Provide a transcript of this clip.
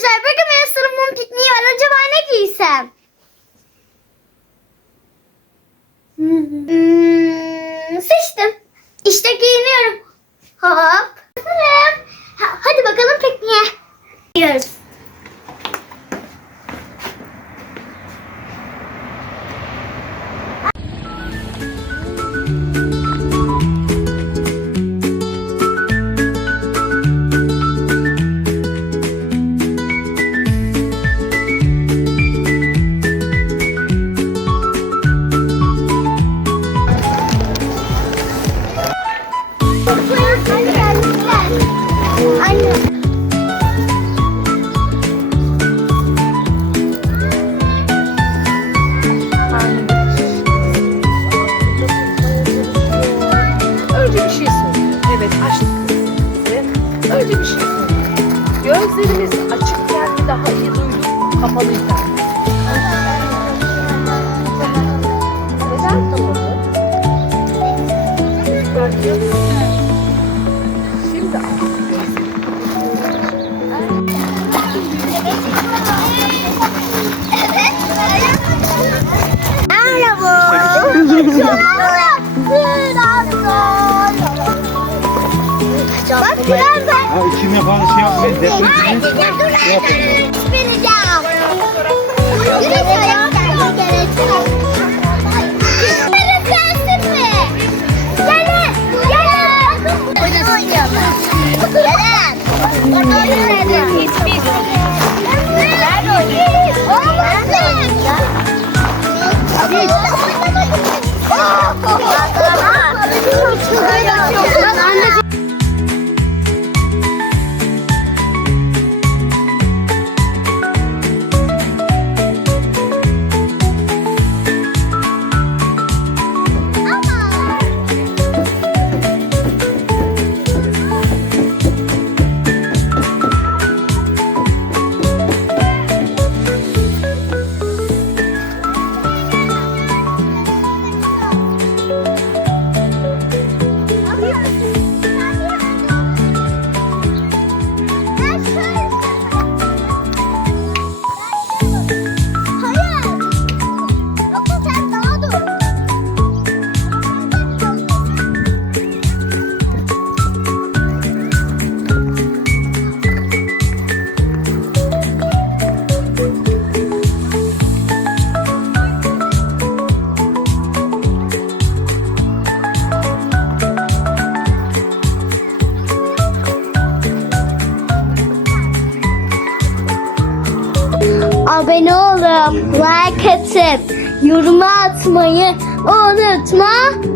Arkadaşlar bugün Yasırım'ın pikniği var. Acaba ne giysem? Hmm, seçtim. İşte giyiniyorum. Hop. Gözlerimiz açıkken daha iyi duyduk, kapalıyken? Neden kapalı? Şimdi açtık. Bak biraz. Ha içine falan şey yapmayın. Deprem şey yapın. Vereceğim. Abone olup like atıp yorum atmayı unutmayın.